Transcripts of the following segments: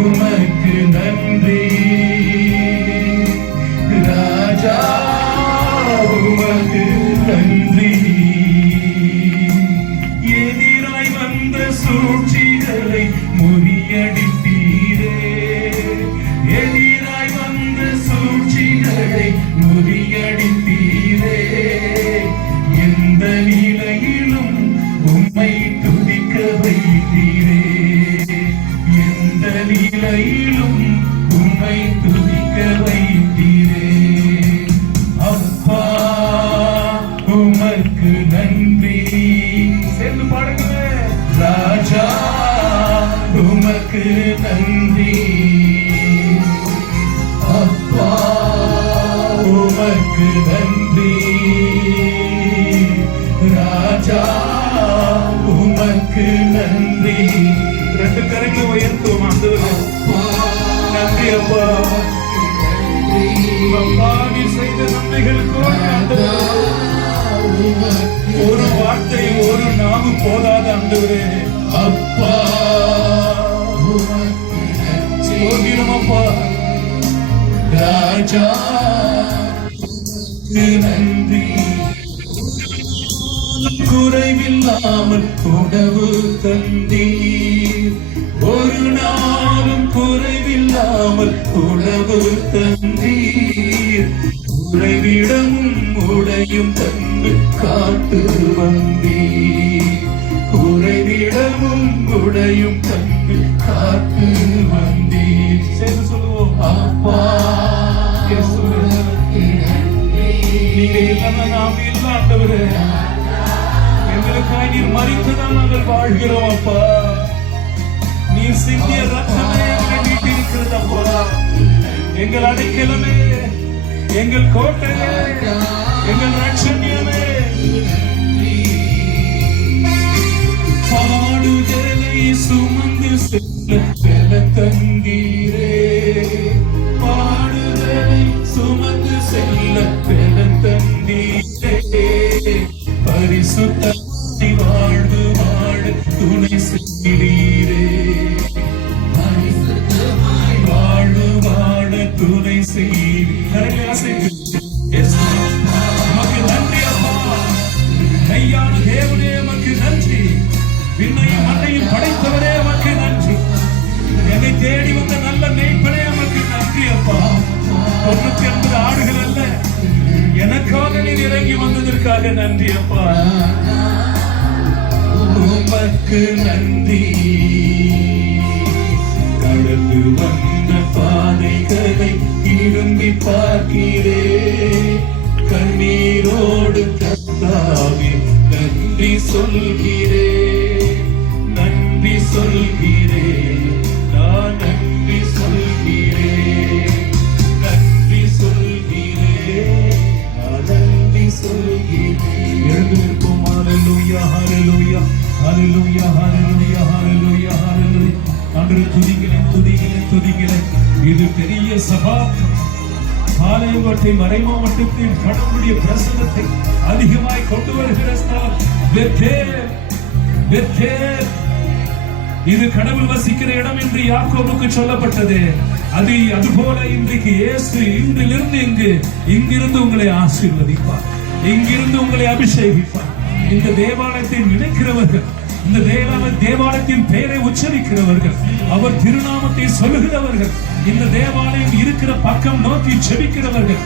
உமக்கு நன்றி ராஜா, உமக்கு நன்றி. எதிராய் வந்த சூழ்ச்சிகளை முறியடித்தீரே, எதிராய் வந்த சூழ்ச்சிகளை முறியடித்தீரே. எந்த நிலையிலும் உம்மை துதிக்க வைத்தீரே, எந்த நிலையிலும் உம்மை துதிக்க வைத்தீரே. அப்பா உமக்கு நன்றி. சேர்ந்து பாடுங்க. ராஜா உமக்கு நன்றி. அப்பா உமக்கு நன்றி. ராஜா உமக்கு நன்றி. ரெண்டு கரங்களை உயர்த்துவோம். ஆண்டவரே நன்றி அப்பா. அப்பா நீ செய்த நன்மைகளுக்கு ஒரு வார்த்தை ஒரு நாவு போதாத ஆண்டவரே. அப்பா சோகிரம் அப்பா. ராஜா நன்றி. குறைவில்லாமல் உணவு தந்தீர், ஒரு நாளும் குறைவில்லாமல் உணவு தந்தீர். உறைவிடமும் உடையும் தந்து காத்து வந்தீர், உறைவிடமும் உடையும் தந்து காத்து வந்தீர். சேர்ந்து சொல்லுவோம். அப்பா நீங்க இல்லைன்னா நாம் இல்ல ஆண்டவரே. எங்களுக்காய் நீர் மரித்துதான் நாங்கள் வாழ்கிறோம் அப்பா. நீர் சிந்திய ரத்தமே எங்களை மீட்டிருக்கிறது அப்பா. எங்கள் அடைக்கலமே, எங்கள் கோட்டையே, எங்கள் ரட்சண்யமே. பாடுதலை சுமந்து செல்ல தந்தீரே, பாடுதலை சுமந்து செல்ல தந்தீரே. பரிசுத்த வாழ்வு வாழ துணை செய்கிறீரே, வாழ்வு வாழ துணை செய்கிறீர். நன்றி அப்பா. மெய்யான தேவனே உமக்கு நன்றி. விண்ணையும் மண்ணையும் படைத்தவரே உமக்கு நன்றி. என்னை தேடி வந்த நல்ல மேய்ப்பனே உமக்கு நன்றி அப்பா. 99 ஆடுகள் அல்ல, எனக்காக நீர் இறங்கி வந்ததற்காக நன்றி அப்பா. உமக்கு நன்றி. கடந்து வந்த பாதைகளை திரும்பி பார்க்கிறே, கண்ணீரோடு கர்த்தாவே நன்றி சொல்கிறே, நன்றி சொல்கிறே, நான் நன்றி சொல்கிறே, நன்றி சொல்கிறே, நன்றி சொல்கிறே. எழுந்து நிற்போம். ஹல்லேலூயா, ஹல்லேலூயா, ஹல்லேலூயா, ஹல்லேலூயா, ஹல்லேலூயா, ஹல்லேலூயா. ஆண்டவரே துதிக்கிறேன், துதிக்கிறேன், துதிக்கிறேன். இது பெரிய சபா. ஆலயத்தை மறைமாவட்டத்தில் கடவுளுடைய பிரசன்னத்தை அதிகமாய் கொண்டு வருகிற ஸ்தலம் பெத்தேல். பெத்தேல் இது கடவுள் வசிக்கிற இடம் என்று யாக்கோபுக்கு சொல்லப்பட்டது. அதுபோல இன்றைக்கு இயேசு இன்றிலிருந்து இங்கிருந்து உங்களை ஆசீர்வதிப்பார், இங்கிருந்து உங்களை அபிஷேகிப்பார். இந்த தேவாலயத்தை நினைக்கிறவர்கள், இந்த தேவாலயத்தின் பெயரை உச்சரிக்கிறவர்கள், அவர் திருநாமத்தை சொல்லுகிறவர்கள், இந்த தேவாலயம் இருக்கிற பக்கம் நோக்கி செபிக்கிறவர்கள்,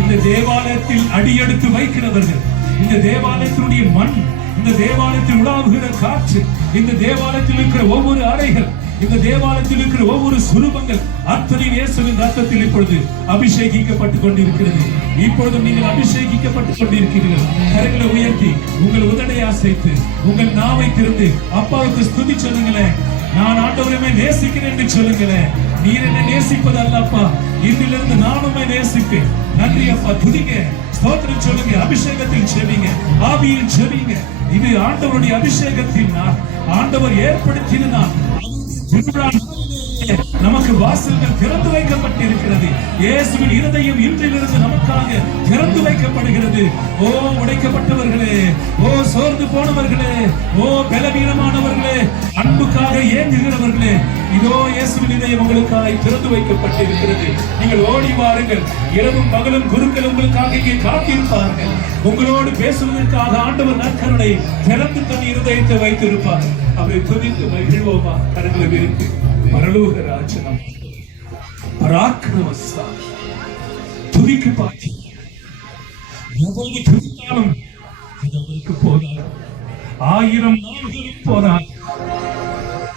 இந்த தேவாலயத்தில் அடியெடுத்து வைக்கிறவர்கள், இந்த தேவாலயத்தினுடைய மண், இந்த தேவாலயத்தில் உலாவுகிற காற்று, இந்த தேவாலயத்தில் இருக்கிற ஒவ்வொரு அறைகள், இந்த தேவாலயத்தில் இருக்கிற ஒவ்வொரு சுரூபங்கள் அத்தனை இயேசுவின் ரத்தத்தில் இப்பொழுது அபிஷேகிக்கப்பட்டுக் கொண்டிருக்கிறது. இப்பொழுது நீங்கள் அபிஷேகிக்கப்பட்டுக் கொண்டிருக்கிறீர்கள். கரங்களை உயர்த்தி உங்கள் உதடை அசைத்து உங்கள் நாவை திறந்து அப்பாவுக்கு ஸ்துதி சொல்லுங்களேன். நான் ஆண்டவரையுமே நேசிக்கிறேன் என்று சொல்லுங்களேன். நீர் என்ன நேசிப்பது அல்லப்பா, இன்றிலிருந்து நானுமே நேசிப்பேன். நன்றி அப்பா. துதிங்க, ஸ்தோத்திரம் சொல்லுங்க, அபிஷேகத்தில் செவிங்க, ஆவியில் செவிங்க. இது ஆண்டவருடைய அபிஷேகத்தின் நாள், ஆண்டவர் ஏற்படுத்தின நாள். நமக்கு வாசல்கள் திறந்து வைக்கப்பட்டிருக்கிறது. இயேசுவின் இருதயம் இன்றிலிருந்து நமக்காக திறந்து வைக்கப்படுகிறது. ஓ உடைக்கப்பட்டவர்களே, ஓ சோர்ந்து போனவர்களே, ஓ பலவீனமானவர்களே, அன்புக்காக ஏங்குகிறவர்களே, இதோ இயேசுவின் இதயம் உங்களுக்காக திறந்து வைக்கப்பட்டிருக்கிறது. நீங்கள் ஓடி வாருங்கள். இரவும் பகலும் குருக்கள் உங்களுக்காக இங்கே காத்திருப்பார்கள். உங்களோடு பேசுவதற்காக ஆண்டவர் நற்கருணை திறந்து தன் இருதயத்தை வைத்திருப்பார். அவரை துதித்து மகிழ்வோமா? கரங்களை விரித்து பரலோக ராஜனம் பராக்கிரமசாலி துதிக்கு பாத்தி எவ்வளவு துதித்தாலும் அது அவருக்கு போதாது. 1000 நாள்களும் போதாது.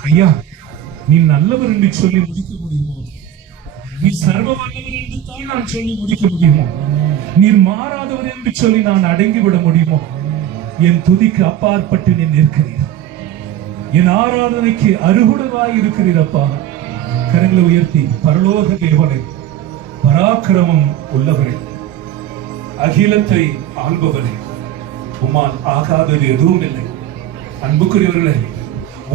ஐயா, நீ நல்லவர் என்று சொல்லி முடிக்க முடியுமோ? நீ சர்வ வல்லவர் என்று தான் நான் சொல்லி முடிக்க முடியுமோ? நீர் மாறாதவர் என்று சொல்லி நான் அடங்கிவிட முடியுமோ? என் துதிக்கு அப்பாற்பட்டு நீ நிற்கிறீர். என் ஆராதனைக்கு அருகுடவாய் இருக்கிறீரப்பா. கரங்களை உயர்த்தி பரலோக தேவனை, பராக்கிரமம் உள்ளவரே, அகிலத்தை ஆள்பவரே, உம்மால் ஆகாதது எதுவும் இல்லை. அன்புக்குரியவர்களே,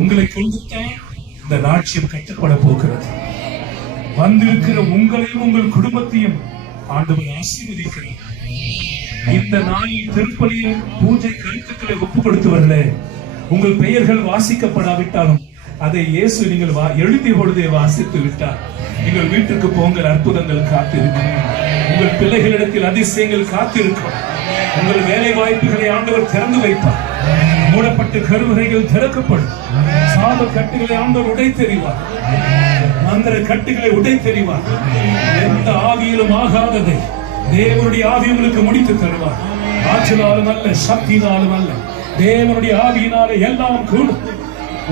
உங்களை கொண்டுத்தான் இந்த ராட்சியம் கட்டப்பட போகிறது. வந்திருக்கிற உங்களையும் உங்கள் குடும்பத்தையும் ஆண்டவர் ஆசீர்வதிக்கிறார். இந்த நாளில் திருப்பலியில் பூஜை கருத்துக்களை ஒப்புக் கொடுத்தவர்களே, உங்கள் பெயர்கள் வாசிக்கப்படாவிட்டாலும் அதை இயேசு நீங்கள் எழுதிய பொழுதே வாசித்து விட்டார். நீங்கள் வீட்டுக்கு போங்கள். அற்புதங்கள் காத்திருக்கும். உங்கள் பிள்ளைகளிடத்தில் அதிசயங்கள் காத்திருக்கும். உங்கள் வேலை வாய்ப்புகளை ஆண்டவர் திறந்து வைப்பார். மூடப்பட்ட கருவறைகள் திறக்கப்படும். சாப கட்டுகளை ஆண்டவர் உடைத்தெறிவார். மந்திர கட்டுகளை உடைத்தெறிவார். எந்த ஆவியிலும் ஆகாததை தேவனுடைய ஆவி உங்களுக்கு முடித்து தருவார். ஆற்றலாலும் அல்ல, சக்தியினாலும் அல்ல, தேவனுடைய ஆவியினாலே எல்லாம் கூடும்.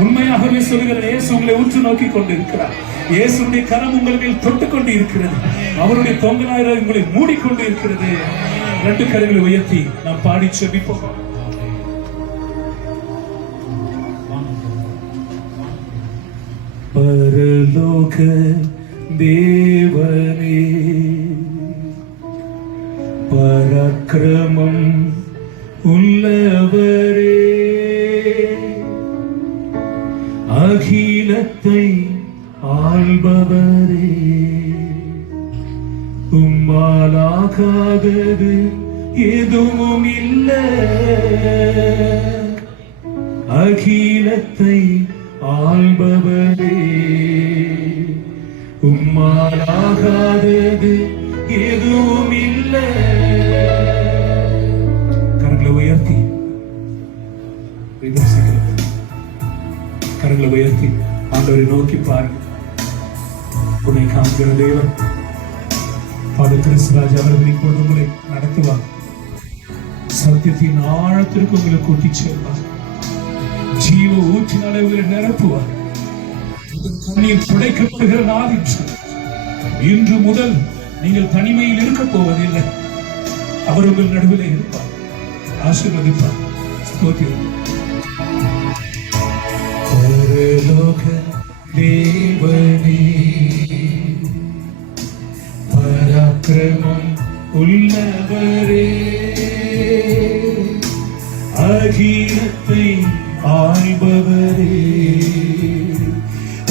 உண்மையாகவே சொல்கிற இயேசு உங்களை உற்று நோக்கி கொண்டிருக்கிறார். இயேசுடைய கரம் உங்கள் மேல் தொட்டுக் கொண்டு இருக்கிறது. அவருடைய தொங்கலாயிரம் உங்களை மூடிக்கொண்டு இருக்கிறது. 2 கரங்களை உயர்த்தி நாம் பாடி செபிப்போம். பரலோக தேவனே, பராக்கிரமம் உள்ளவரே, அகிலத்தை ஆள்பவரே, உம்மாலாகாதது எதுவும் இல்லை. அகிலத்தை ஆள்பவரே, உம்மாலாகாதது எதுவும் இல்லை. கரங்களை உயர்த்தி கரங்களை உயர்த்தி ஆண்டவரை நோக்கி பாருங்கள். உன்னை காண்கிற தேவன் ஃபாதர் கிறிஸ்துராஜ் அவர்கள் இப்பொழுது உங்களை நடத்துவார். சத்தியத்தின் ஆழத்திற்கு உங்களை கூட்டி செல்வார். ஜீவ ஊற்றினாலே உங்களை நிரப்புவார். கண்ணீர் துடைக்கப்படுகிற நாள் இன்று முதல் நீங்கள் தனிமையில் இருக்க போவதில்லை. அவர் உங்கள் நடுவில் இருப்பார், ஆசீர்வதிப்பார். ஸ்தோத்திரம். பரலோக தேவனே, பராக்கிரமம் உள்ளவரே, அகிலத்தை ஆள்பவரே,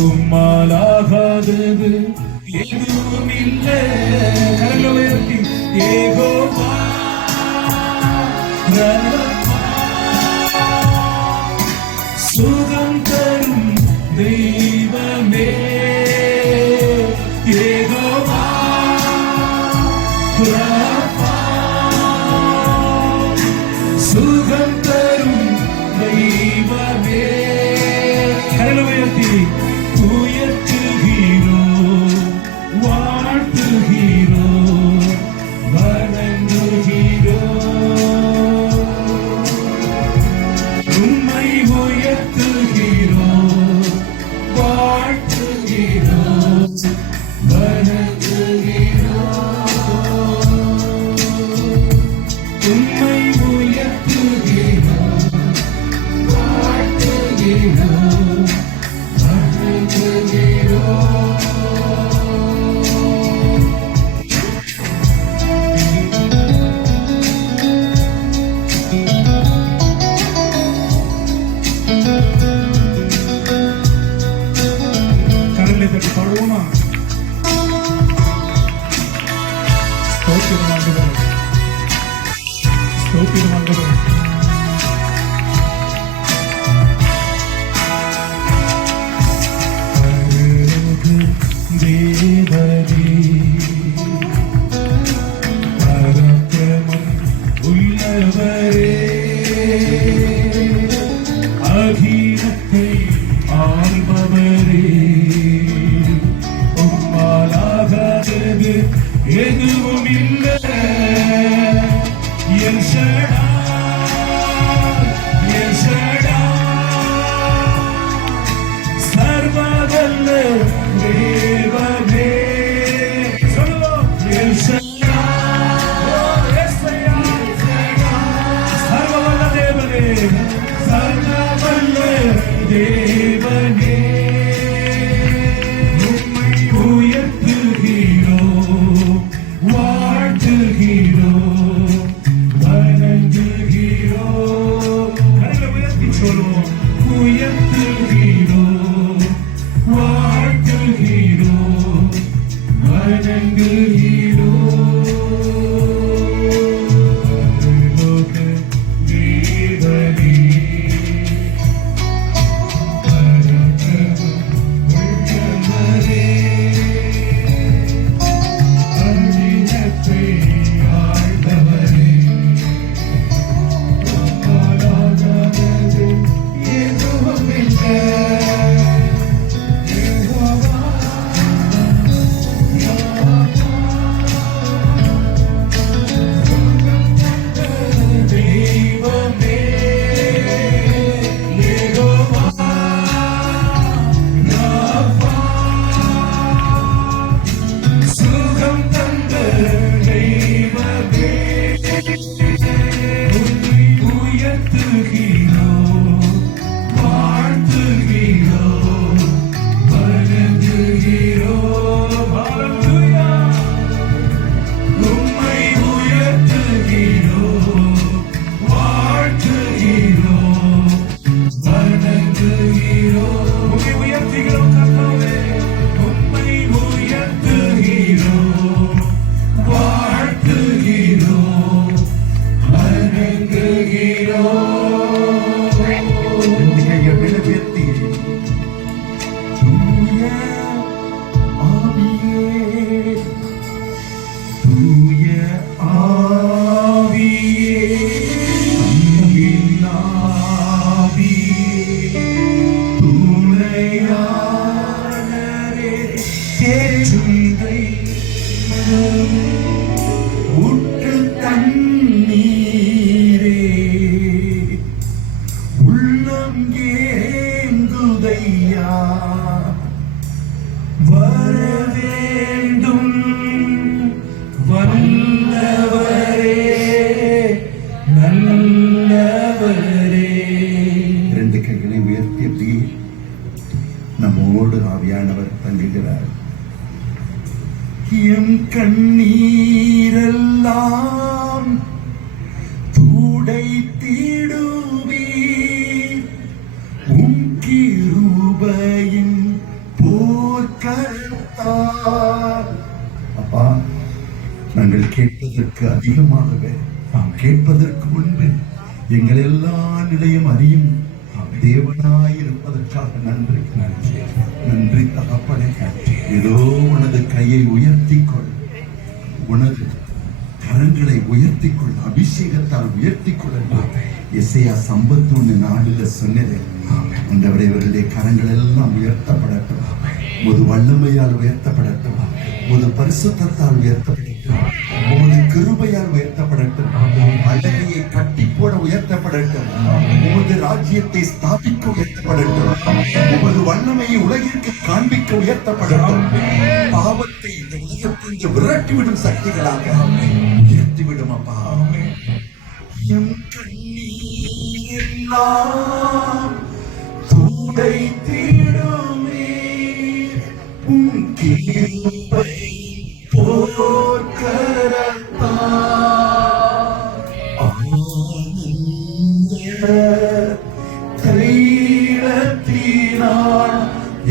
உம்மாலாகாதது எதுவும் இல்லை. கரங்களை உயர்த்தி யெகோவா சுகம் தரும் தெய்வமே, யெகோவா சுகம் தரும் தெய்வமே. கரங்களை உயர்த்தி உயர்த்துகிறோம், வாழ்த்துகிறோம், வணங்குகிறோம். உயர்த்திடும் ஆண்டவரே. தேவனே பராக்கிரமம் உள்ளவரே, அகிலத்தை ஆள்பவரே, உம்மாலாகாதது எதுவும் இல்லை. எல் ஷடாய், எல் ஷடாய், சர்வவல்ல தேவனே. சொல்லுவோம், எல் ஷடாய், யெஸ்ஸையா, சர்வவல்ல தேவனே, சர்வவல்ல தேவனே. உம்மை உயர்த்துகிறோம், வாழ்த்துகிறோம், வணங்குகிறோம். கரங்களை உயர்த்தி சொல்லுவோம், உயர்த்துகிறோம், வாழ்த்துகிறோம், வணங்குகிறோம். பரலோக தேவனே, பராக்கிரமம் உள்ளவரே, அகிலத்தை ஆள்பவரே, உம்மாலாகாதது எதுவும் இல்லை. யெகோவா, தெய்வமே, யெகோவா, ராபா, சுகம் தந்த தெய்வமே. உம்மை உயர்த்துகிறோம், வாழ்த்துகிறோம், வணங்குகிறோம். ஹல்லேலூயா. உம்மை உயர்த்துகிறோம், வாழ்த்துகிறோம், வணங்குகிறோம். உம்மை உயர்த்துகிறோம் கர்த்தாவே, உம்மை உயர்த்துகிறோம், வாழ்த்துகிறோம், வணங்குகிறோம். கையை உயர்த்தி, தூய ஆவியே, தூய ஆவியே, அன்பின் ஆவியே, துணையாளரே, தேற்றுந்தை ஊற்று தண்ணீரே, உள்ளம் ஏங்குதையா, வர வேண்டும் வல்லவரே, நல்லவரே. இரண்டு கைகளை உயர்த்தி அப்படியே நம்மோடு ஆவியானவர் தங்குகிறார். எம் கண்ணீரெல்லாம் துடைத்திடுவீர், உம் கிருபையின் போர்க்கரத்தால். அப்பா, நாங்கள் கேட்பதற்கு அதிகமாகவே, கேட்பதற்கு முன்பு எங்கள் எல்லா நிலையும் அறியும் தேவனாயிருப்பதற்காக நன்றி. நன்றி, நன்றி தகப்பனே. ஏதோ உனது கையை உயர்த்திக்கொள், உனது கரங்களை உயர்த்திக்கொள், அபிஷேகத்தால் உயர்த்திக்கொள். எசையா 51:4 சொன்னது. ஆண்டவரே, இவர்களுடைய கரங்கள் எல்லாம் உயர்த்தப்படட்டும், உமது வல்லமையால் உயர்த்தப்படட்டும், உமது பரிசுத்தத்தால் உயர்த்தப்படட்டும், உமது கிருபையால் உயர்த்தப்படட்டும், அழகையை கட்டி போட உயர்த்தப்படட்டும், உமது ராஜ்யத்தை ஸ்தாபிக்க உயர்த்தப்படட்டும், உமது வல்லமையை உலகிற்கு காண்பிக்க உயர்த்தப்படட்டும். பாவத்தை இந்த உலகத்திற்கு விரட்டிவிடும் சக்திகளாக உயர்த்திவிடும். அப்பா, எம் கண்ணீரெல்லாம் துடைத்திடுமே, உம் கிருபை போர்க்கரத்தால். ஆனந்த தைலத்தினால்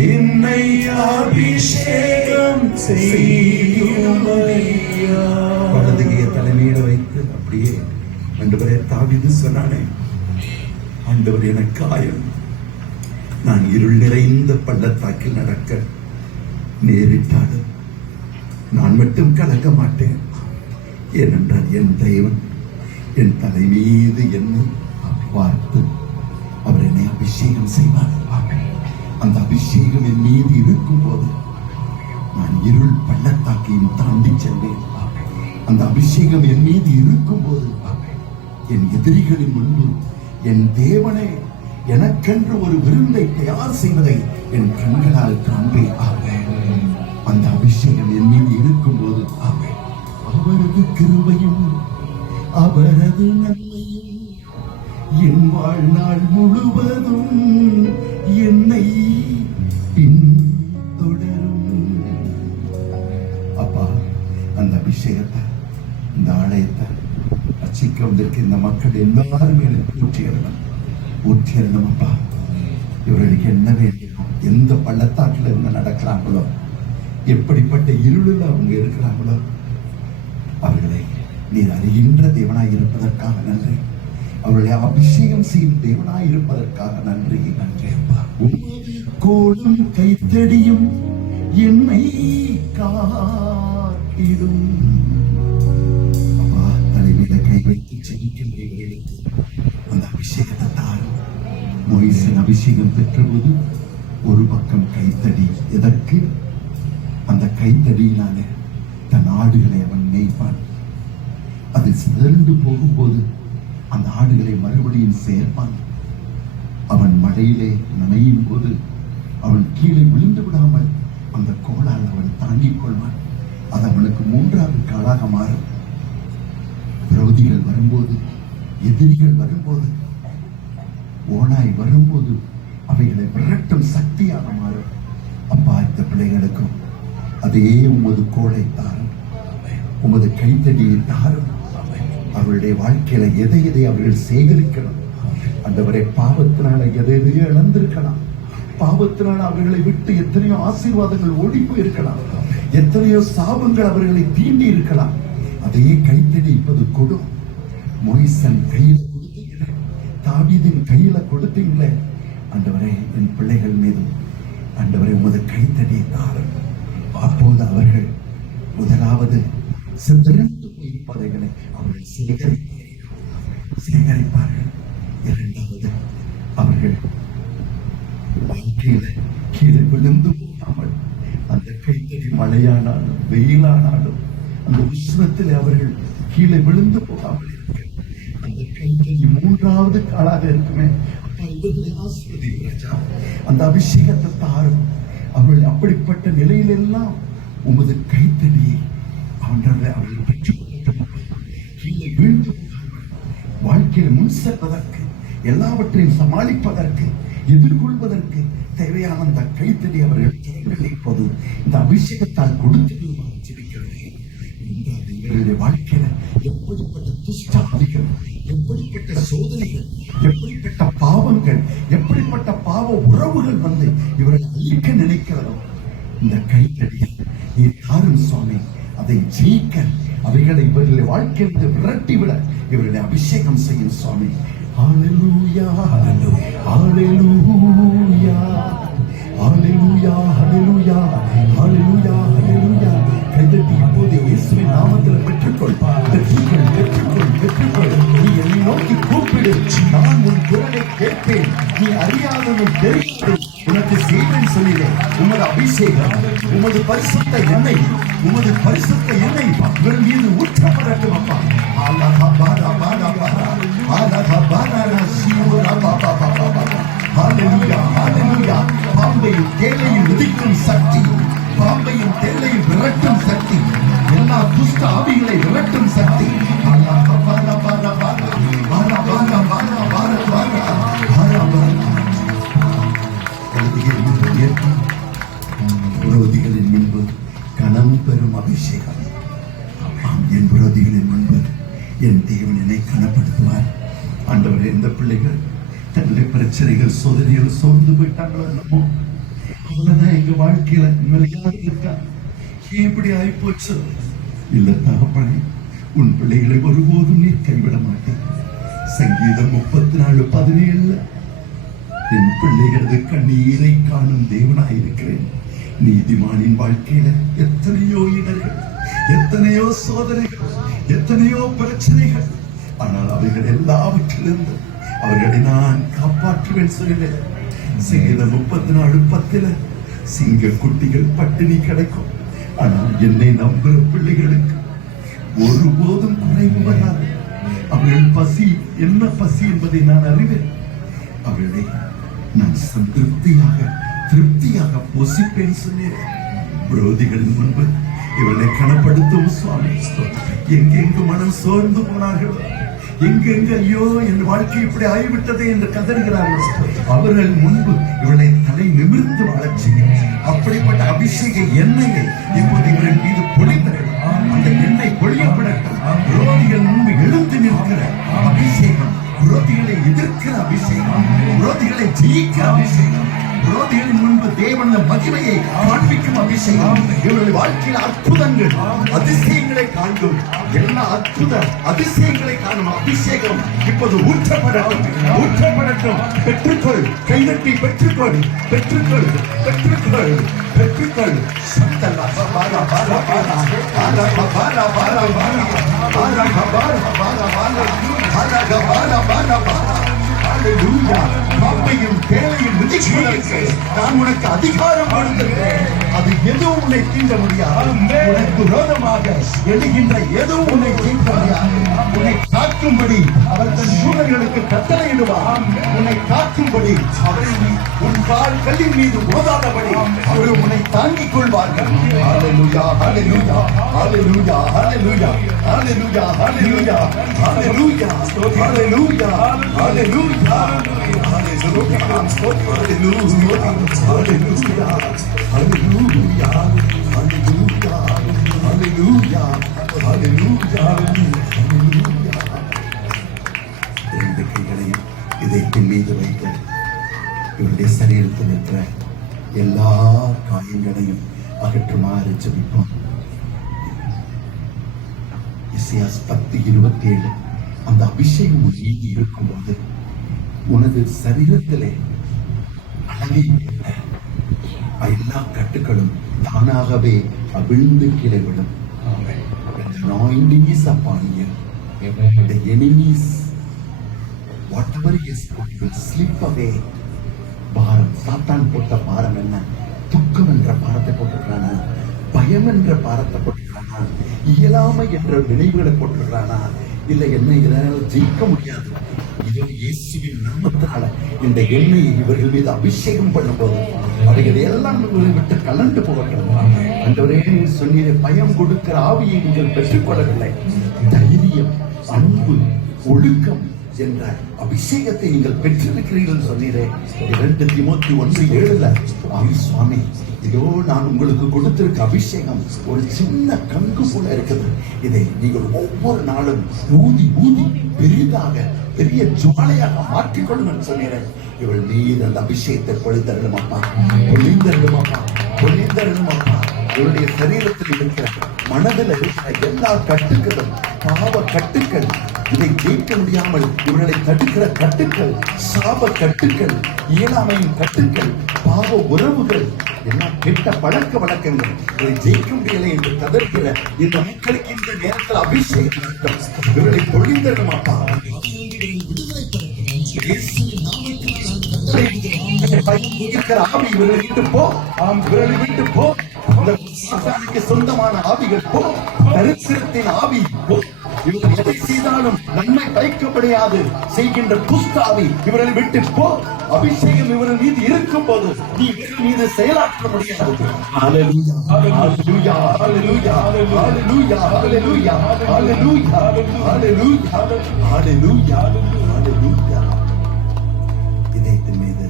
என்னை அபிஷேகம் செய்யும். வலதுகையை தலைமையில வைத்து அப்படியே ஆண்டவரே, தாவீது சொன்னானே, ஆண்டவர் எனக்கு காயம், நான் இருள் நிறைந்த பள்ளத்தாக்கில் நடக்க நேரிட்டாலும் நான் மட்டும் கலங்க மாட்டேன். ஏனென்றால் என் தேவன் என் தலை மீது என்னை பார்த்து அவர் என்னை அபிஷேகம் செய்வார். அந்த அபிஷேகம் என் மீது இருக்கும் போது நான் இருள் பள்ளத்தாக்கையும் தாண்டி செல்வேன். அந்த அபிஷேகம் என் மீது இருக்கும் போது என் எதிரிகளின் முன்பு என் தேவனே எனக்கென்று ஒரு விருந்தை தயார் செய்வதை என் கண்களால் காண்பேன். அந்த அபிஷேகம் என் மீது இருக்கும் போது அவரது கிருபையும் அவரது நன்மையும் என் வாழ்நாள் முழுவதும் என்னை பின்தொடரும். அப்பா, அந்த அபிஷேகத்தை, இந்த ஆலயத்தை ரட்சிக்க வந்திருக்க இந்த மக்கள் எல்லாருமே ஊற்றியறணும். அப்பா, இவர்களுக்கு என்ன வேணும், எந்த பள்ளத்தாக்கில் இருந்து நடக்கிறாங்களோ, எப்படிப்பட்ட இருளில் அவங்க இருக்கிறாங்களோ, அவர்களை நீர் அறிகின்ற தேவனாய் இருப்பதற்காக நன்றி. அவர்களை அபிஷேகம் செய்யும் தேவனாய் இருப்பதற்காக நன்றி. நன்றி அப்பா. உமது கோலும் கைத்தடியும் என்னை காத்திடும். அப்பா, தலைமையில கை வைத்து ஜெயிக்கின்றவர்களுக்கு அந்த அபிஷேகத்தை தாரும். மோசேயின் அபிஷேகம் பெற்றபோது ஒரு பக்கம் கைத்தடி. எதற்கு? அந்த கைத்தடியினால தன் ஆடுகளை அவன் மேய்ப்பான். அது சிதறண்டு போகும்போது அந்த ஆடுகளை மறுபடியும் சேர்ப்பான். அவன் மழையிலே நனையும் போது அவன் கீழே விழுந்து விடாமல் அந்த கோலால் அவன் தாங்கிக் கொள்வான். அது அவனுக்கு மூன்றாவது காலாக மாறும். விரோதிகள் வரும்போது, எதிரிகள் வரும்போது, ஓனாய் வரும்போது அவைகளை விரட்டும் சக்தியாக மாறும். அப்பா, இந்த பிள்ளைகளுக்கும் அதே உமது கோலை தாரும், உமது கைத்தடியை தாரும். அவருடைய வாழ்க்கையில எதை எதை அவர்கள் சேகரிக்கணும். ஆண்டவரே, பாவத்தினால எதை எதையோ இழந்திருக்கலாம். பாவத்தினால அவர்களை விட்டு எத்தனையோ ஆசீர்வாதங்கள் ஓடி போயிருக்கலாம். எத்தனையோ சாபங்கள் அவர்களை தீண்டி இருக்கலாம். அதே கைத்தடி இப்போது கொடும். மோசேயின் கையில கொடுத்தீங்களே, தாவீதின் கையில கொடுத்தீங்களே. ஆண்டவரே, என் பிள்ளைகள் மீது ஆண்டவரே உமது கைத்தடியை தாரும். அப்போது அவர்கள் முதலாவது சிதறண்டு போயிருப்பதைகளை அவர்கள் சேகரிப்பார்கள். இரண்டாவது, அவர்கள் வாழ்க்கையில கீழே விழுந்து போகாமல் அந்த கைத்தடி மழையானாலும் வெயிலானாலும் அந்த உஷ்ணத்தில் அவர்கள் கீழே விழுந்து போகாமல் இருக்க அந்த கைத்தடி மூன்றாவது காலாக இருக்குமே. அந்த அபிஷேகத்தை தாரும். அவர்கள் அப்படிப்பட்ட நிலையிலெல்லாம் உமது கைத்தடியை அவர்கள் பெற்றுக் கீழே வீழ்ந்து வாழ்க்கையில் முன் செல்வதற்கு, எல்லாவற்றையும் சமாளிப்பதற்கு, எதிர்கொள்வதற்கு தேவையான அந்த கைத்தடி அவர்கள் இப்போது இந்த அபிஷேகத்தால் கொடுத்து இவருடைய வாழ்க்கையில எப்படிப்பட்ட துஷ்டாதிகள், எப்படிப்பட்ட சோதனைகள், எப்படிப்பட்ட பாவங்கள், எப்படிப்பட்ட பாவ உறவுகள் வந்து இவர்கள் அழிக்க நினைக்கிறதோ, இந்த கைத்தடியை நீ தாரும் சுவாமி. அதை ஜெயிக்க, அவைகளை இவர்களுடைய வாழ்க்கையிலிருந்து விரட்டிவிட இவர்களை அபிஷேகம் செய்யும் சுவாமி. ஹல்லேலூயா, ஹல்லேலூயா, ஹல்லேலூயா, ஹல்லேலூயா, ஹல்லேலூயா, ஹல்லேலூயா, ஹல்லேலூயா. கைதட்டி இப்போது இயேசுவின் நாமத்தில் பெற்றுக்கொள், பெற்றுக்கொள், பெற்றுக்கொள், பெற்றுக்கொள். நீ என்னை நோக்கி கூப்பிடு, நான் உன் குரலை கேட்பேன். நீ அறியாதவன் தெரியும் உனக்கு செய்வேன் சொல்லினேன். உமது அபிஷேகம், உமது பரிசுத்த எண்ணெய், உமது பரிசுத்த எண்ணெய் இவர் மீது ஊற்றப்படட்டும் அப்பா. ஆலகா பாரா பாரா பாரா, ஆலகா பாரா சிவரா பாபா பாபா பாபா. ஹல்லேலூயா, ஹல்லேலூயா. பாம்பையும் தேளையும் மிதிக்கும் சக்தி, பாம்பையும் தேளையும் விரட்டும் சக்தி, எல்லா துஷ்ட ஆவிகளை விரட்டும் சக்தி. ஆலகா பாரா பாரா பாரா, பாரா பாரா பாரா பாரா பாரா பாரா பாரா. விரோதிகளின் முன்பு கனம் பெறும் அபிஷேகம். என் விரோதிகளின் முன்பு என் தேவன் என்னை கனப்படுத்துவார். ஆண்டவர், எந்த பிள்ளைகள் தன்னுடைய பிரச்சனைகள், சோதனைகள் சோர்ந்து போயிட்டாங்களோ என்னமோ, அவ்வளவுதான் எங்க வாழ்க்கையில நிலையாக இருக்கா, ஏன் இப்படி ஆயிப்போச்சு? இல்ல தகப்பனே, உன் பிள்ளைகளை ஒருபோதும் நீ கைவிட மாட்டேன். சங்கீதம் 34:17 என் பிள்ளைகளது கண்ணீரை காணும் தேவனாயிருக்கிறேன். நீதிமானின் வாழ்க்கையில எத்தனையோ இடர்கள், எத்தனையோ சோதனைகள், எத்தனையோ பிரச்சனைகள், ஆனால் அவைகள் எல்லாவற்றிலிருந்து அவர்களை நான் காப்பாற்றுவேன் சொல்லுவேன். சங்கீதம் 34:10 சிங்க குட்டிகள் பட்டினி கிடைக்கும், ஆனால் என்னை நம்புகிற பிள்ளைகளுக்கு ஒருபோதும் குறைவு வராது. அவர்கள் பசி என்ன பசி என்பதை நான் அறிவேன். அவர்களை நான் திருப்தியாக போசிப்பேன் சொன்னேன். விரோதிகளின் முன்பு இவர்களை கனப்படுத்தும் சுவாமி. எங்கெங்கு மனம் சோர்ந்து போனார்களோ, எங்கெங்கு ஐயோ என் வாழ்க்கை இப்படி ஆகிவிட்டதே என்று கதறுகிறார்கள், அவர்கள் முன்பு இவளை தலை நிமிர்ந்து வாழச் செய்யும். அப்படிப்பட்ட அபிஷேக எண்ணெயை இப்போது இவர்கள் மீது பொழிந்தது. அந்த எண்ணெய் பொழியப்படட்டும். விரோதிகள் முன்பு எழுந்து நிற்கிற அபிஷேகம், விரோதிகளை எதிர்க்கிற அபிஷேகம், விரோதிகளை ஜெயிக்கிற அபிஷேகம், விரோதிகளின் முன்பு தேவன மகிமையை காண்பிக்கும் அபிஷேகம். இவர்கள் வாழ்க்கையில் அற்புதங்கள் அதிசயங்களை காண்கும். எல்லா அற்புத அதிசயங்களை காணும் அபிஷேகம் இப்போது ஊற்றப்படட்டும். பெற்றுக்கொள், கைதட்டி பெற்றுக்கொள், பெற்றுக்கொள், பெற்றுக்கொள், பெற்றுக்கொள். பாப்பையும் தேவையும் மிதிப்பதற்கு நான் உனக்கு அதிகாரம் கொடுத்திருக்கிறேன். அது எதுவும் உன்னை தீண்ட முடியாது. உனக்கு விரோதமாக எழுகின்ற எதுவும் உன்னை தீண்ட முடியாது. உன்னை காக்கும்படி அவர் தன் சூழல்களுக்கு கட்டளையிடுவார். உன்னை காக்கும்படி அவர்கள் உன் கால் கல்லின் மீது மோதாதபடி அவர்கள் உன்னை தாங்கிக் கொள்வார்கள். ஹல்லேலூயா, ஹல்லேலூயா, ஹல்லேலூயா, ஹல்லேலூயா, ஹல்லேலூயா, ஹல்லேலூயா, ஹல்லேலூயா, ஹல்லேலூயா, ஹல்லேலூயா, இரண்டு கைகளையும் இதயத்தின் மீது வைத்து இவருடைய சரீரத்தில் இருக்கிற எல்லா காயங்களையும் அகற்றுமாறு ஜெபிப்போம். எசேக்கியேல் 10:27 அந்த அபிஷேகம் நீதி இருக்கும்போது உனது சரீரத்திலே அழகை எல்லா கட்டுகளும் தானாகவே அவிழ்ந்து கீழே விடும். Anointing is upon you. The enemies, whatever he has put, will slip away. பாரம், சாத்தான் போட்ட பாரம் என்ன? துக்கம் என்ற பாரத்தை போட்டுக்கிறானா? பயம் என்ற பாரத்தை போட்டுக்கிறானா? இயலாமை என்ற நினைவுகளை போட்டுக்கிறானா? இல்லை என்ன இதனால் ஜெயிக்க முடியாது. இதோ இயேசுவின் நாமத்தினால இந்த எண்ணெயை இவர்கள் மீது அபிஷேகம் பண்ணும்போது அவைகள் எல்லாம் இவர்கள் விட்டு கலந்து போகிறது. ஆண்டவரே, நீர் சொன்னீரே, பயம் கொடுக்கிற ஆவியை நீங்கள் பெற்றுக்கொள்ளவில்லை, தைரியம், அன்பு, ஒழுக்கம் என்ற அபிஷேகத்தை நீங்கள் பெற்றிருக்கிறீர்கள் சொன்னீரே. 2 தீமோத்தேயு 1:7 சுவாமி, இதோ நான் உங்களுக்கு கொடுத்திருக்க அபிஷேகம் ஒரு சின்ன கங்கு போல இருக்குது. இதை நீங்கள் ஒவ்வொரு நாளும் ஊதி ஊதி பெரிதாக பெரிய ஜுவாலையாக மாற்றிக்கொள்ளுங்கள் சொன்னீரேன். இவள் மீது அந்த அபிஷேகத்தை பொழிந்தருளுமாப்பா, பொழிந்தருளுமாப்பா, பொழிந்தருளுமாப்பா. இவருடைய சரீரத்தில் இருக்கிற மனதில் இருக்கிற எல்லா கட்டுக்களும், பாவ கட்டுக்கள், இதை ஜெயிக்க முடியாமல் இவர்களை தடுக்கிற கட்டுக்கள், சாப கட்டுக்கள், இயலாமையின் கட்டுக்கள், பாவ உறவுகள், எல்லாம் கெட்ட பழக்க வழக்கங்கள், இதை ஜெயிக்க முடியலை என்று கதறுகிற இந்த மக்களுக்கு இந்த நேரத்தில் அபிஷேகம் இவர்களை பொழிந்தருளுமாப்பா. சொந்தமான ஆவிகள் போ, தரித்திரத்தின் ஆவி போ. இவர்கள் எதை செய்தாலும் நன்மை பயக்கப்படையாது செய்கின்ற துஷ்டாவி இவர்களை விட்டு போ. அபிஷேகம் இவர்கள் மீது இருக்கும் போது நீ இவர்கள் மீது செயலாற்ற முடியாது. ஹல்லேலூயா, ஹல்லேலூயா, ஹல்லேலூயா, ஹல்லேலூயா, ஹல்லேலூயா, ஹல்லேலூயா, ஹல்லேலூயா, ஹல்லேலூயா, ஹல்லேலூயா. இதயத்தின் மீது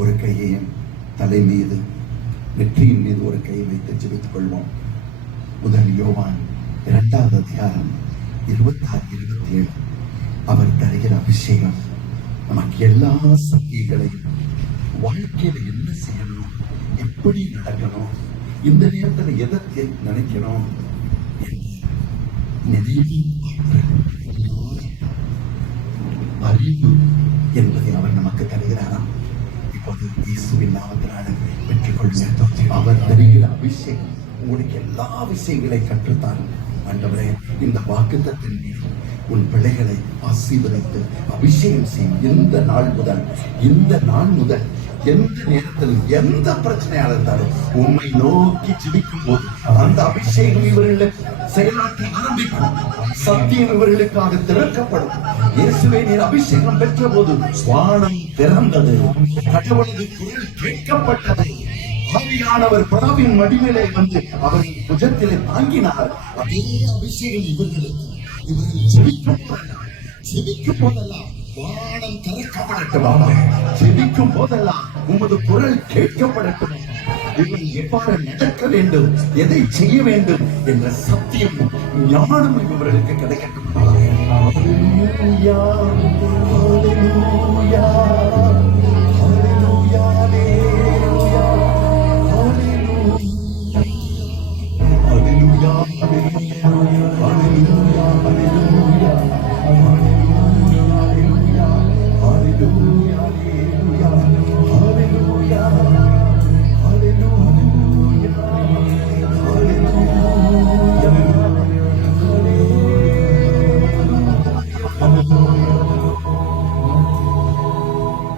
ஒரு கையையும் தலை மீது நெற்றியின் மீது ஒரு கையை வைத்து ஜெபித்துக் கொள்வோம். முதல் யோவான் 2வது அதிகாரம் 26-27 அவர் தருகிற அபிஷேகம் நமக்கு எல்லா சக்திகளையும், வாழ்க்கையில என்ன செய்யணும், எப்படி நடக்கணும், இந்த நேரத்தில் எதை நினைக்கணும், நினைவு, ஞானம், அறிவு என்பதை அவர் நமக்கு தருகிறாராம். இப்போது இயேசுவின் நாமத்தினால பெற்றுக்கொள்ளுங்க. அவர் தருகிற அபிஷேகம் உங்களுக்கு எல்லா விஷயங்களை கற்றுத்தான். ஆண்டவரே, இந்த வாக்குத்தத்தின் மீது உன் பிள்ளைகளை ஆசீர்வதித்து அபிஷேகம் செய்யும். இந்த நாள் முதல் எந்த நேரத்தில் எந்த பிரச்சனையாக இருந்தாலும் உம்மை நோக்கி ஜெபிக்கும் போது அந்த அபிஷேகம் இவர்களுக்கு செயலாற்ற ஆரம்பிக்கும். சத்தியம் இவர்களுக்காக திறக்கப்படும். இயேசுவே, நீர் அபிஷேகம் பெற்ற போது வானம் திறந்தது, கடவுளது குரல் கேட்கப்பட்டது. ஆவியானவர் பிதாவின் மடியிலே வந்து அவரின் புஜத்திலே தாங்கினார். அதே அபிஷேகம் இவர்கள் ஜெபிக்கும் போதெல்லாம் வானம் திறக்கப்படட்டும். ஜெபிக்கும் போதெல்லாம் உமது குரல் கேட்கப்படட்டும். இவன் எவ்வாறு நடக்க வேண்டும், எதை செய்ய வேண்டும் என்ற சத்தியம் ஞானம் இவர்களுக்கு கிடைக்கட்டும். ஹல்லேலூயா, ஹல்லேலூயா, ஹல்லேலூயா, ஹல்லேலூயா, ஹல்லேலூயா, ஹல்லேலூயா,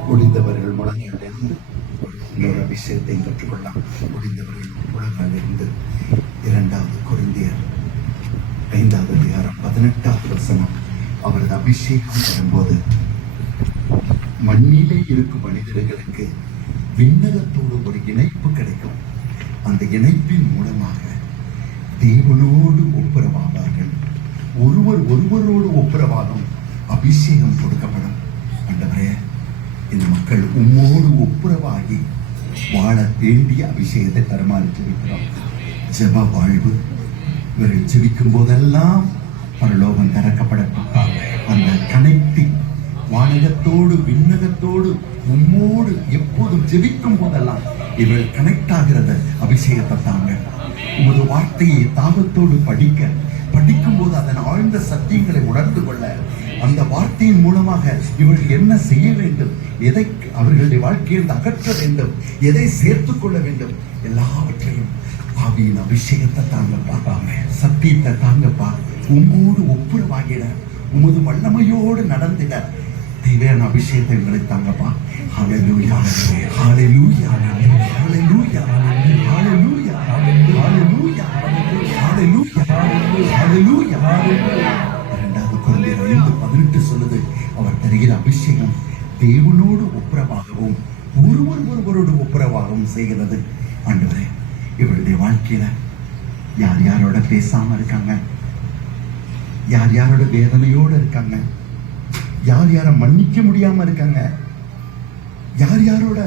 முடிந்தவர்கள் முழங்காலிருந்து இன்னொரு அபிஷேகத்தை கற்றுக்கொள்ளலாம். முடிந்தவர்கள் முழங்காலிருந்து 2 கொரிந்தியர் 5வது அதிகாரம் 18வது வசனம். அவரது அபிஷேகம் வரும்போது மண்ணிலே இருக்கும் மனிதர்களுக்கு விண்ணகத்தோடு ஒரு இணைப்பு கிடைக்கும். அந்த இணைப்பின் மூலமாக தேவனோடு ஒப்புரவாவார்கள். ஒருவரோடு ஒப்புரவாகும் அபிஷேகம் கொடுக்கப்படும். ஆண்டவரே, இந்த மக்கள் உம்மோடு ஒப்புரவாகி வாழ வேண்டிய அபிஷேகத்தை தருமாறி ஜெபிக்கிறோம். ஜெப வாழ்வு இவர்கள் ஜெபிக்கும் போதெல்லாம் பரலோகம் திறக்கப்படட்டும். அந்த கனெக்டிங் வானகத்தோடு விண்ணகத்தோடு உம்மோடு எப்போதும் ஜெபிக்கும் போதெல்லாம் இவர்கள் கனெக்ட் ஆகிறது. அபிஷேகத்தை தாங்க. உமது வார்த்தையை தாகத்தோடு படிக்கும் போது அதன் ஆழ்ந்த சத்தியங்களை உணர்ந்து கொள்ள அந்த வார்த்தையின் மூலமாக இவர்கள் என்ன செய்ய வேண்டும், எதை அவர்களுடைய வாழ்க்கையில் அகற்ற வேண்டும், எதை சேர்த்துக் கொள்ள வேண்டும், எல்லாவற்றையும் ஆவியின் அபிஷேகத்தை தாங்கப்பா, சத்தியத்தை தாங்கப்பா. உம்மோடு ஒப்புரவாகிட, உமது வல்லமையோடு நடந்திட தேவையான அபிஷேகத்தை எங்களை தாங்கப்பா. ஹல்லேலூயா, ஹல்லேலூயா, ஹல்லேலூயா, ஹல்லேலூயா, ஹல்லேலூயா, ஹல்லேலூயா, ஹல்லேலூயா. 2 கொரிந்தியர் 5:18 சொல்லுது, அவர் தருகிற அபிஷேகம் தேவனோடு ஒப்புரவாகவும் ஒருவரோடு ஒப்புரவாகவும் செய்கிறது. ஆண்டவரே, இவருடைய வாழ்க்கையில யார் யாரோட பேசாம இருக்காங்க, யார் யாரோட வேதனையோடு இருக்காங்க, யார் யாரை மன்னிக்க முடியாம இருக்காங்க, யார் யாரோட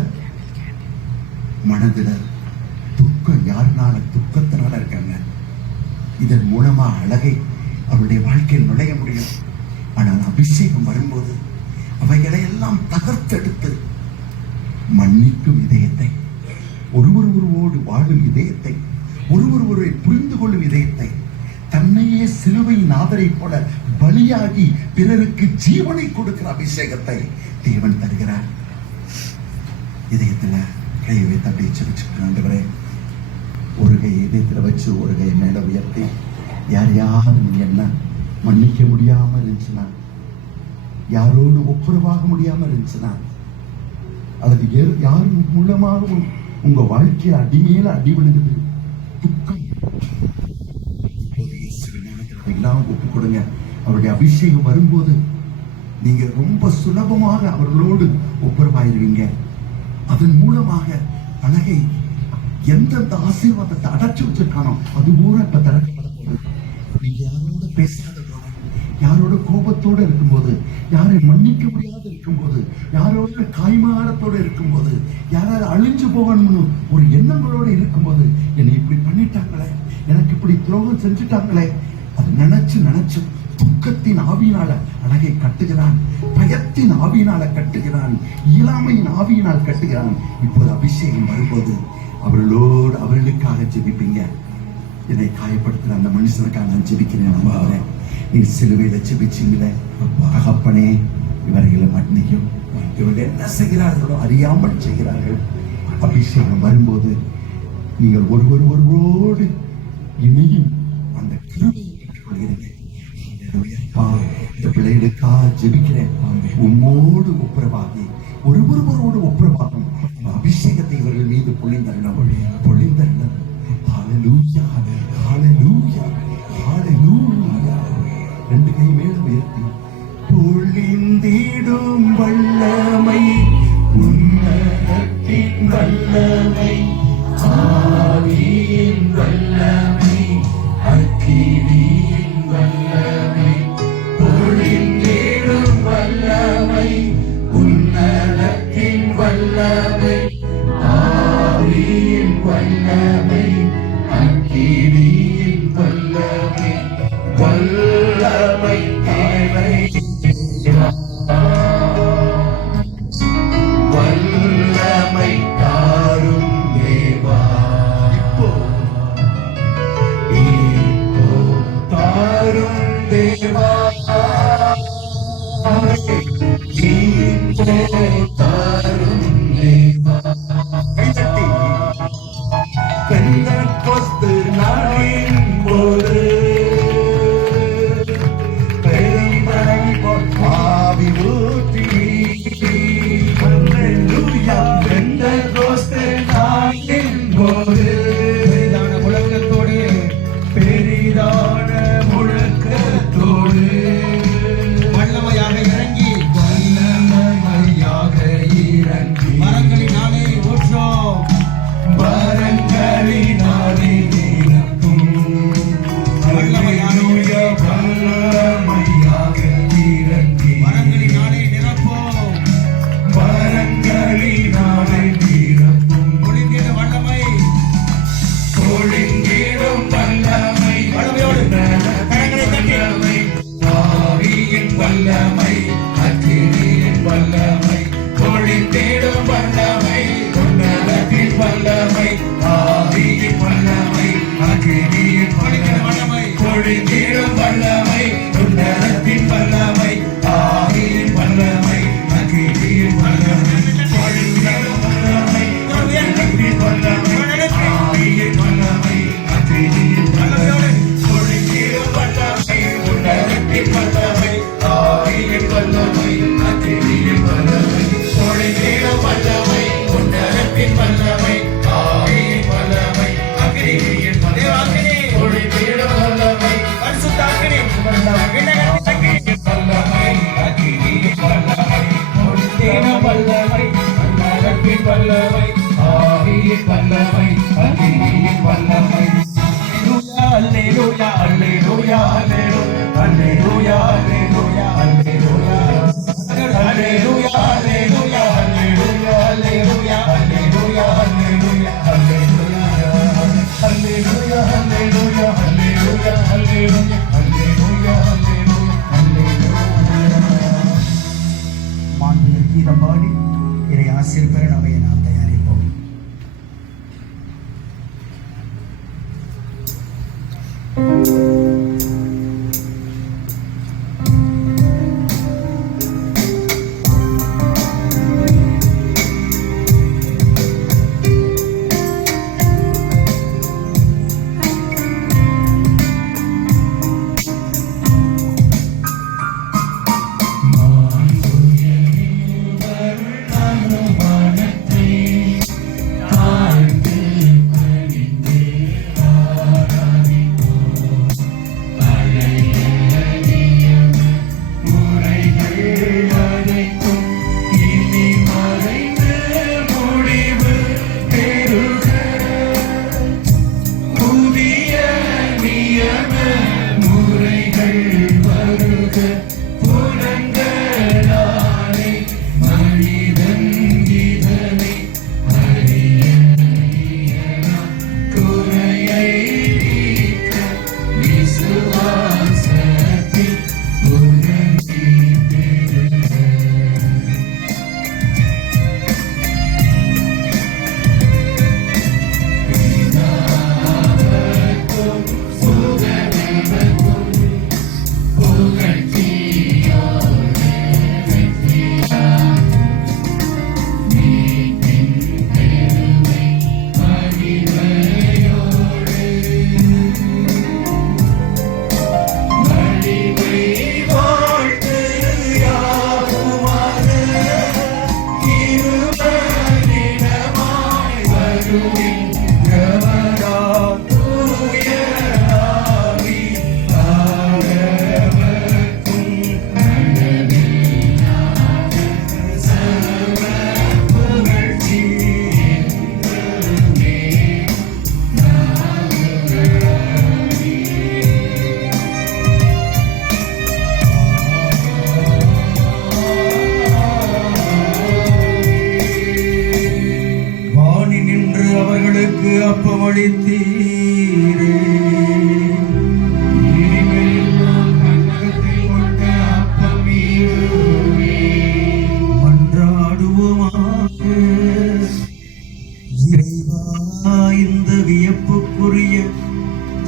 மனதில துக்கம், யாருனால துக்கத்தினால இருக்காங்க, இதன் மூலமா அழகை அவருடைய வாழ்க்கையில் நுழைய முடியும். ஆனால் அபிஷேகம் வரும்போது அவைகளை எல்லாம் தகர்த்தெடுத்து மன்னிக்கும் இதயத்தை, ஒருவரோடு வாழும் இதயத்தை, ஒருவரை புரிந்து கொள்ளும் இதயத்தை, தன்னையே சிலுவையின் ஆதரை போல பலியாகி பிறருக்கு ஜீவனை கொடுக்கிற அபிஷேகத்தை தேவன் தருகிறார். இதயத்துல கையை வைத்து அப்படியே செபிச்சுக்கிறேன். ஒரு கை இதயத்துல வச்சு ஒரு கை மேல உயர்த்தி, யாரும் என்ன மன்னிக்க முடியாம இருந்துச்சுன்னா, யாரோடு ஒப்புரவாக முடியாம இருந்துச்சுன்னா, அல்லது யார் மூலமாக உங்க வாழ்க்கையில அடிமேல அடி விழுகுது, துக்கம், எல்லாம் ஒப்பு கொடுங்க. அவருடைய அபிஷேகம் வரும்போது நீங்க ரொம்ப சுலபமாக அவர்களோடு ஒப்புரவாயிருவீங்க. அதன் மூலமாக அழகை எந்தெந்த ஆசீர்வாதத்தை அடைச்சு வச்சிருக்கானோ அது பூரா இப்ப திறக்கப்பட போகுது. நீங்க யாரோட பேசாத போது, யாரோட கோபத்தோட இருக்கும்போது, யாரை மன்னிக்க முடியாத இருக்கும்போது, யாரோட காய்மாரத்தோட இருக்கும்போது, யாராவது அழிஞ்சு போகணும்னு ஒரு எண்ணங்களோட இருக்கும்போது, என்னை இப்படி பண்ணிட்டாங்களே, எனக்கு இப்படி துரோகம் செஞ்சுட்டாங்களே, அது நினைச்சு துக்கத்தின் ஆவியினால அழகை கட்டுகிறான், பயத்தின் ஆவியினால கட்டுகிறான், இயலாமையின் ஆவியினால் கட்டுகிறான். இப்போது அபிஷேகம் வரும்போது அவர்களுக்காக ஜெபிப்பீங்க. என்னை காயப்படுத்துற அந்த மனுஷனுக்காக நான் ஜெபிக்கிறேன் ஆண்டவரே. நீர் சிலுவையில ஜெபிச்சீங்களே தகப்பனே, இவர்களை மன்னிக்கும். இவர்கள் என்ன செய்கிறார்களோ அறியாமல் செய்கிறார்கள். அபிஷேகம் வரும்போது நீங்கள் ஒருவரோடு இணையும் அந்த கிருபையை பெற்றுக்கொள்கிறீங்க. அப்பா, இந்த பிள்ளைகளுக்கா ஜெபிக்கிறேன். உம்மோடு ஒப்புரவாகி ஒருவரோடு ஒப்புரவாகும் அபிஷேகத்தை இவர்கள் மீது பொழிந்தருளும். ஹல்லேலூயா, ஹல்லேலூயா, ஹல்லேலூயா. ரெண்டு கை மேல உயர்த்தி பொழிந்திடும் வல்லமை, உன்னதத்தின் வல்லமை, ஆவியின் வல்லமை, அக்கினியின் வல்லமை, பொழிந்திடும் வல்லமை, உன்னதத்தின் வல்லமை, ஆவியின் வல்லமை, அக்கினியின் வல்லமை, வல்லமை தேவை, வல்லமை தாரும் தேவா. இப்போ தாரும் தேவா, இப்போ தாரும் தேவா. கைதட்டி பெந்தெக்கோஸ்து நாளின் போது பெருமழை போல் ஆவி ஊற்றி, ஹல்லேலூயா, பெந்தெக்கோஸ்து நாளின் போது பெரிதான முழக்கத்தோடு, பெரிதான முழக்கத்தோடு வல்லமையாக இறங்கி, வல்லமையாக இறங்கி மரங்களினாலே ஊற்றோம், வரங்களினாலே நிரப்பும், வல்லமையாக இறங்கி மரங்களினாலே நிரப்போம், வரங்களினாலே நிரப்பும், பொழிந்திடும் வல்லமை, பொழிந்திடும் வல்லமை, வல்லமையோடு கரங்களை தட்டி, ஆவியின் வல்லமை, அக்கினியின் வல்லமை, பொழிந்திடும் வல்லமை, உன்னதத்தின் வல்லமை, ஆவியின் வல்லமை, அக்கினியின் வல்லமை, பொழிந்திடும் வல்லமை, உன்னதத்தின் வல்லமை, ஆவியின் வல்லமை, அக்கினியின் வல்லமை, பொழிந்திடும் வல்லமை, உன்னதத்தின் வல்லமை, ஆவியின் வல்லமை, அக்கினியின் வல்லமை, பொழிந்திடும் வல்லமை, உன்னதத்தின் வல்லமை, ஆவியின் வல்லமை, அக்கினியின் வல்லமை, பொழிந்திடும் வல்லமை, உன்னதத்தின் வல்லமை, ஆவியின் வல்லமை, அக்கினியின் வல்லமை, பொழிந்திடும் வல்லமை, பரிசுத்தாக்கினி விண்ணகத்தின் வல்லமை, அக்கினியின் வல்லமை, பொழிந்திடும் வல்லமை, உன்னதத்தின் வல்லமை, ஆவியின் வல்லமை, அக்கினியின் வல்லமை. Hallelujah, hallelujah, hallelujah, hallelujah, hallelujah, hallelujah, hallelujah, hallelujah, hallelujah, hallelujah, hallelujah, hallelujah, hallelujah, hallelujah, hallelujah, hallelujah, hallelujah, hallelujah. மாண்புமிகு கீதம் பாடி இறை ஆசிரியர் பெருநமையை நாம் தயாரிப்போம். அனுமானத்தை தாழ்ந்து பணிந்து ஆராதிப்போம்.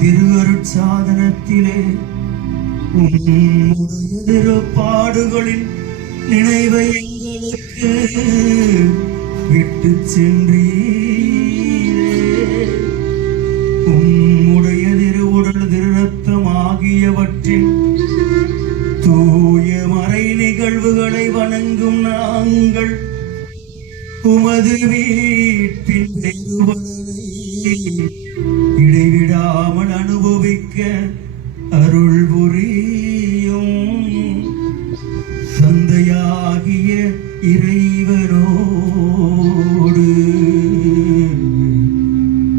திருவருட்சாதனத்திலே உம்முடைய திருப்பாடுகளின் நினைவை எங்களுக்கு விட்டு சென்றீரே. உம்முடைய திருவுடல் திருரத்தம் ஆகியவற்றின் தூய மறை நிகழ்வுகளை வணங்கும் நாங்கள் உமது வீட்டின் பெருவளரை இடைவிடாமல் அனுபவிக்க அருள் புரியும். தந்தையாகிய இறைவனோடு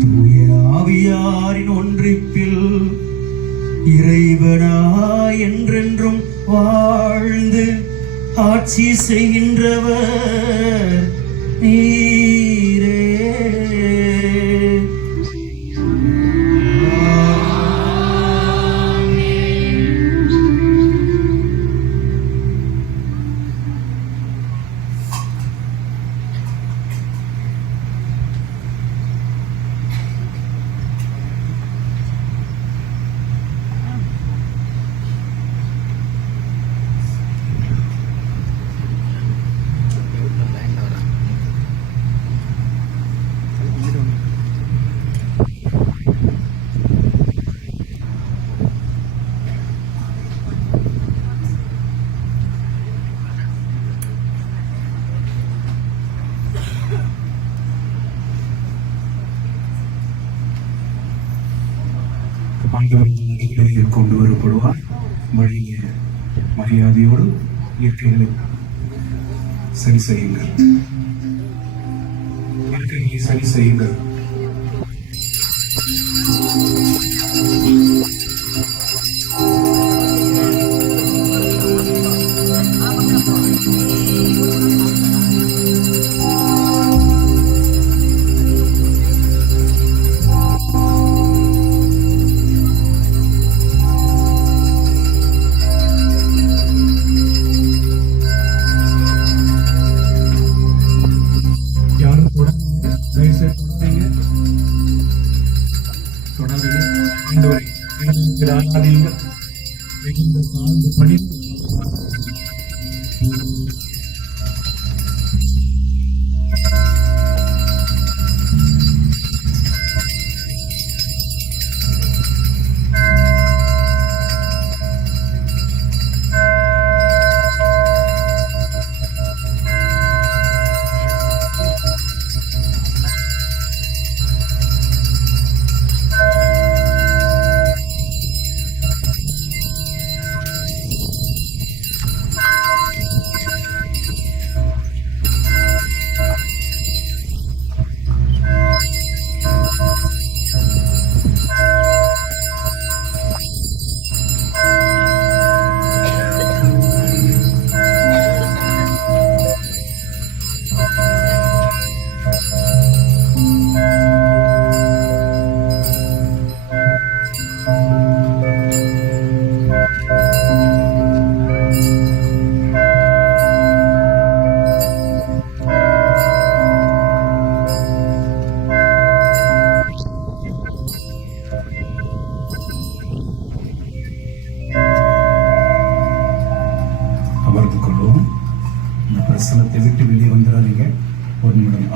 தூய ஆவியாரின் ஒன்றிப்பில் இறைவனாய் என்றென்றும் வாழ்ந்து ஆட்சி செய்கின்றவர் நீரே. ஆண்டவர் நடைகளிலே கொண்டு வரப்படுவார். வழியே மரியாதையோடு இயற்கைகளை சரி செய்யுங்கள். இயற்கையை சரி செய்யுங்கள். மிகுந்த தாழ்ந்து பணிந்து அமர்ந்து கொள்வோம். இந்த பிரசனத்தை விட்டு வெளியே வந்துடாதீங்க. ஒரு நிமிடம்